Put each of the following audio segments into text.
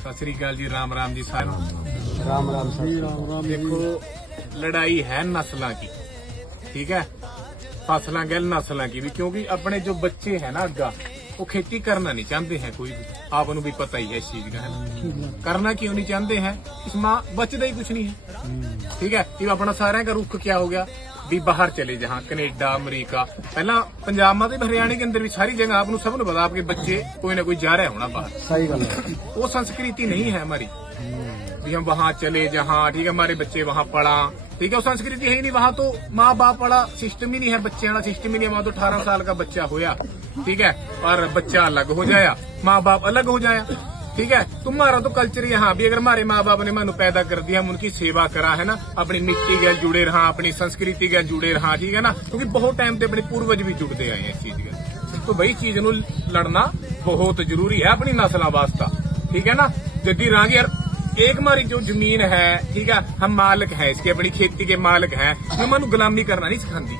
ਸਤਿ ਸ੍ਰੀ ਅਕਾਲ ਜੀ ਰਾਮ ਰਾਮ ਜੀ ਸਾਰਿਆਂ ਨੂੰ। ਰਾਮ ਰਾਮ ਸਤਿ ਰਾਮ ਰਾਮ ਦੇਖੋ ਲੜਾਈ ਹੈ ਨਸਲਾਂ ਕੀ ਠੀਕ ਹੈ? ਫਸਲਾਂ ਗੱਲ ਨਸਲਾਂ ਕੀ ਵੀ ਕਿਉਂਕਿ ਆਪਣੇ ਜੋ ਬੱਚੇ ਹੈ ਨਾ ਅੱਗਾ ਉਹ ਖੇਤੀ ਕਰਨਾ ਨਹੀਂ ਚਾਹੁੰਦੇ ਹੈ ਕੋਈ ਆਪ ਨੂੰ ਵੀ ਪਤਾ ਹੀ ਹੈ ਇਸ ਚੀਜ਼ ਦਾ। ਕਰਨਾ ਕਿਉਂ ਨਹੀਂ ਚਾਹੁੰਦੇ ਹੈ? ਇਸ ਮਾਂ ਬਚਦਾ ਹੀ ਕੁਝ ਨਹੀਂ ਹੈ। ਠੀਕ ਹੈ? ਇਹ ਆਪਣਾ ਸਾਰਿਆਂ ਦਾ ਰੁੱਖ ਕਿਆ ਹੋ ਗਿਆ? गया भी बाहर चले जहाँ कनेडा अमेरिका पहला पंजाब में तो हरियाणा के अंदर भी सारी जगह आपको सब पता आपके बच्चे कोई ना कोई जा रहा होना बाहर सही गल है वो संस्कृति नहीं है हमारी भी हम वहाँ चले जहाँ ठीक है हमारे बच्चे वहाँ पढ़ा ठीक है वो संस्कृति है ही नहीं वहाँ तो माँ बाप वाला सिस्टम ही नहीं है बच्चे वाला सिस्टम ही नहीं है वहाँ तो अठारह साल का बच्चा होया ठीक है और बच्चा अलग हो जाया माँ बाप अलग हो जाया ठीक है तुम्हारा तो कल्चर यहाँ भी अगर हमारे माँ बाप ने मनु पैदा कर दिया हम उनकी सेवा करा है ना अपनी मिट्टी गैल जुड़े रहा अपनी संस्कृति गैल जुड़े रहा ठीक है ना क्योंकि बहुत टाइम से अपने पूर्वज भी जुड़ते आए हैं इस चीज गैल तो वही चीज ਨੂੰ लड़ना बहुत जरूरी है अपनी नस्लों वास्ता ठीक है ना जदी रांगे यार एक हमारी जो जमीन है ठीक है हम मालिक है इसके अपनी खेती के मालिक हैं हम मनु गुलामी करना नहीं सिखाती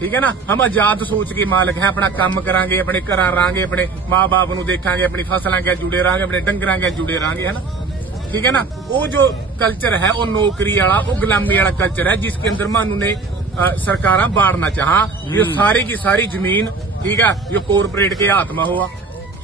ਠੀਕ ਹੈ ਨਾ? ਹਮ ਆਜ਼ਾਦ ਸੋਚ ਕੇ ਮਾਲਕ ਹੈ ਆਪਣਾ ਕੰਮ ਕਰਾਂਗੇ ਆਪਣੇ ਘਰਾਂ ਰਾਂਗੇ ਆਪਣੇ ਮਾਪੇ ਨੂੰ ਦੇਖਾਂਗੇ ਆਪਣੀ ਫਸਲਾਂ ਨਾਲ ਜੁੜੇ ਰਾਂਗੇ ਆਪਣੇ ਡੰਗਰਾਂ ਨਾਲ ਜੁੜੇ ਰਾਂਗੇ ਹੈ ਨਾ? ਠੀਕ ਹੈ ਨਾ? ਉਹ ਜੋ ਕਲਚਰ ਹੈ ਉਹ ਨੌਕਰੀ ਵਾਲਾ ਉਹ ਗੁਲਾਮੀ ਵਾਲਾ ਕਲਚਰ ਹੈ ਜਿਸ ਕੇ ਅੰਦਰ ਮਾਨੂੰ ਨੇ ਸਰਕਾਰਾਂ ਬਾੜਨਾ ਚਾਹਾਂ। ਇਹ ਸਾਰੀ ਕੀ ਸਾਰੀ ਜ਼ਮੀਨ ਠੀਕ ਹੈ ਜੋ ਕਾਰਪੋਰੇਟ ਕੇ ਹਾਥ ਮਾ ਹੋਆ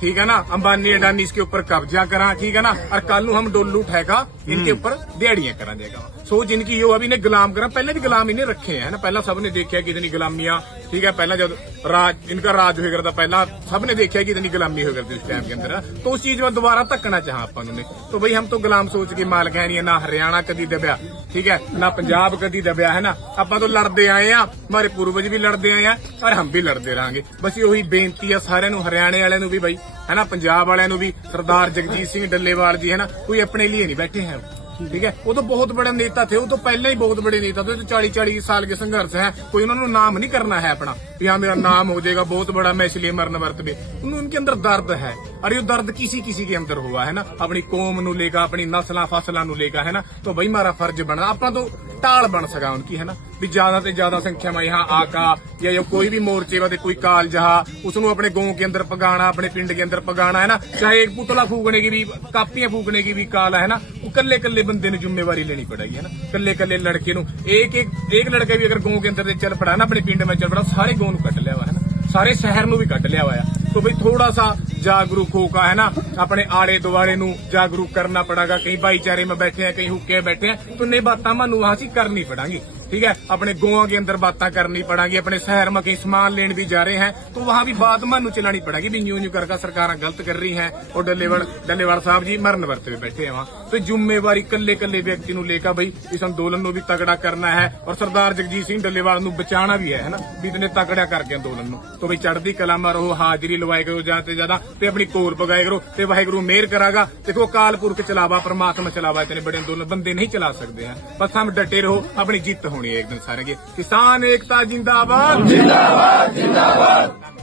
ठीक है ना अंबानी अडानी इसके ऊपर कब्जा करा ठीक है ना और कल नू हम डोलू ठेका इनके ऊपर दिहाड़ियां करा देगा सोच इनकी यो अभी ने गुलाम करा पहले भी गुलाम इन्हें रखे हैं ना पहला सबने देखा कि इतनी गुलामियां ठीक है पहला जब राज इनका राज हुआ करता पहला सबने देखा कि इतनी गुलामी हुआ करती उस टाइम के अंदर तो उस चीज में दोबारा धक्कना चाहा ਆਪਾਂ ਨੂੰ ਨੇ तो भाई हम तो गुलाम सोच के मालक है नहीं ना हरियाणा कदी दबिया ਠੀਕ ਹੈ? ਨਾ ਪੰਜਾਬ ਕਦੀ ਦਬਿਆ ਹੈ ਨਾ? ਆਪਾਂ ਤੋਂ ਲੜਦੇ ਆਏ ਆ ਮਾਰੇ ਪੂਰਵਜ ਵੀ ਲੜਦੇ ਆਏ ਆ ਪਰ ਹਮ ਵੀ ਲੜਦੇ ਰਹਾਂਗੇ। ਬਸ ਉਹੀ ਬੇਨਤੀ ਆ ਸਾਰਿਆਂ ਨੂੰ, ਹਰਿਆਣੇ ਵਾਲਿਆਂ ਨੂੰ ਵੀ ਬਾਈ, ਹੈ ਨਾ? ਪੰਜਾਬ ਵਾਲਿਆਂ ਨੂੰ ਵੀ ਸਰਦਾਰ ਜਗਜੀਤ ਸਿੰਘ ਡੱਲੇਵਾਲ ਜੀ, ਹੈ ਨਾ? ਕੋਈ ਆਪਣੇ ਲਈ ਨਹੀਂ ਬੈਠੇ ਹੈ। ठीक है वो तो बहुत बड़े नेता थे वो तो पहले ही बहुत बड़े नेता थे तो चालीस चालीस साल के संघर्ष है कोई उन्होंने नाम नहीं करना है अपना यहाँ मेरा नाम हो जाएगा बहुत बड़ा मैं इसलिए मरन वर्त में उनके अंदर दर्द है और ये दर्द किसी किसी के अंदर हुआ है ना अपनी कौम ਨੂੰ ਲੇਗਾ ਆਪਣੀ ਨਸਲਾਂ ਫਸਲਾਂ ਨੂੰ ਲੇਗਾ ਹੈ ਨਾ ਤਾਂ ਬਈ ਮਾਰਾ ਫਰਜ਼ ਬਣਾ ਆਪਾਂ ਤੋਂ ਟਾਲ ਬਣ ਸਕਾ ਉਨਕੀ ਹੈ ਨਾ ਵੀ ਜ਼ਿਆਦਾ ਤੇ ਜ਼ਿਆਦਾ ਸੰਖਿਆ ਮਾ ਇਹਾਂ ਆਕਾ ਜਾਂ ਜੋ ਕੋਈ ਵੀ ਮੋਰਚੇ ਵਾਦੇ ਕੋਈ ਕਾਲਜ ਆ ਉਸ ਨੂੰ ਆਪਣੇ ਗੋਂ ਕੇ ਅੰਦਰ ਪਗਾਣਾ, ਆਪਣੇ ਪਿੰਡ ਕੇ ਅੰਦਰ ਪਗਾਣਾ, ਹੈ ਨਾ? ਚਾਹੇ ਇੱਕ ਪੁਤਲਾ ਫੂਕਣੇ ਕੀ ਵੀ, ਕਾਪੀਆਂ ਫੂਕਣੇ ਕੀ ਵੀ ਕਾਲ ਹੈ ਨਾ? ਉਹ ਕੱਲੇ ਕੱਲੇ ਬੰਦੇ ਨੂੰ ਜ਼ਿੰਮੇਵਾਰੀ ਲੈਣੀ ਪੜਾਈ, ਹੈ ਨਾ? ਕੱਲੇ ਕੱਲੇ ਲੜਕੇ ਨੂੰ, ਇੱਕ ਇੱਕ ਇੱਕ ਲੜਕਾ ਵੀ ਅਗਰ ਗੋਂ ਕੇ ਅੰਦਰ ਤੇ ਚੱਲ ਪੜਾ ਨਾ, ਆਪਣੇ ਪਿੰਡ ਵਿੱਚ ਚੱਲ ਪੜਾ ਸਾਰੇ ਗੋਂ ਨੂੰ ਕੱਟ ਲਿਆ ਹੋਇਆ ਹੈ ਨਾ? ਸਾਰੇ ਸ਼ਹਿਰ ਨੂੰ ਵੀ ਕੱਟ ਲਿਆ ਹੋਇਆ ਤੋ ਬਈ ਥੋੜਾ ਸਾ ਜਾਗਰੂਕ ਹੋਕਾ ਹੈ ਨਾ? ਆਪਣੇ ਆਲੇ ਦੁਆਲੇ ਨੂੰ ਜਾਗਰੂਕ ਕਰਨਾ ਪੜਾਗਾ, ਕਈ ਭਾਈਚਾਰੇ ਮੈਂ ਬੈਠੇ ਆ, ਕਈ ਹੁੱਕੇ ਬੈਠੇ ਆ ਤੁੰਨੇ ਬਾਤਾਂ ਮਾਨੂੰ, ਅਸੀਂ ਕਰਨੀ ਪੜਾਂਗੇ। ठीक है अपने गांव के अंदर बातें करनी पड़ेंगी अपने शहर में कहीं सामान लेने भी जा रहे हैं तो वहां भी बात मानू चलानी पड़ेगी भी न्यू न्यू करके सरकार गलत कर रही हैं और डल्लेवाड़ डल्लेवाड़ साहब जी मरण वर्त में बैठे हैं वहां तो जिम्मेवारी कल्ले कल्ले व्यक्ति नु लेकर भाई इस अंदोलन नु भी तगड़ा करना है और सरदार जगजीत सिंह डल्लेवाड़ नु बचाना भी है है ना भी इतने तगड़ा करके अंदोलन नु तो भाई चढ़दी कला में रहो हाजिरी लवाए करो ज्यादा से ज्यादा ते अपनी कोर पगाए करो ते वाहेगुरु मेहर करागा देखो काल पुरख चलावा परमात्मा चलावा इतने बड़े अंदोलन बंदे नहीं चला सकते हैं बस हम डटे रहो अपनी जीत होनी है एक दिन सारे की किसान एकता जिंदाबाद जिंदाबाद जिंदाबाद